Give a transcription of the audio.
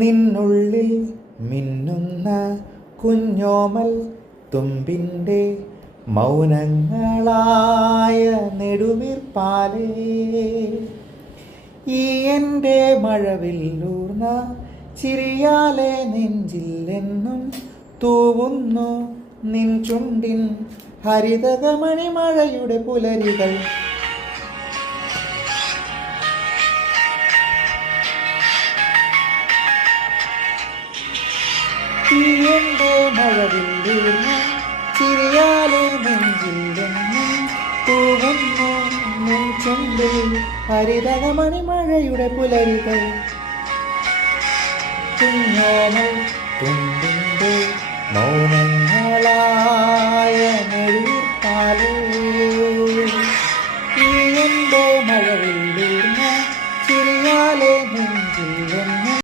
നിന്നുള്ളിൽ മിന്നുന്ന കുഞ്ഞോമൽ തുമ്പിൻ്റെ മൗനങ്ങളായ നെടുവീർപ്പാലേ, ഈ എൻ്റെ മഴവില്ലൂർന്ന ചിരിയാലെ നെഞ്ചില്ലെന്നും തൂവുന്നു നിൻ ചുണ്ടിൻ ഹരിതകമണിമഴയുടെ പുലരികൾ. ഈ എൻ്റെ മഴവില്ലൂർന്ന ചിരിയാലെ നെഞ്ചില്ലെന്നും തൂവുന്നു നിൻ ചുണ്ടിൽ ഹരിതകമണിമഴയുടെ പുലരികൾ. കുഞ്ഞോമൽ തുമ്പിൻ്റെ മൗനങ്ങൾ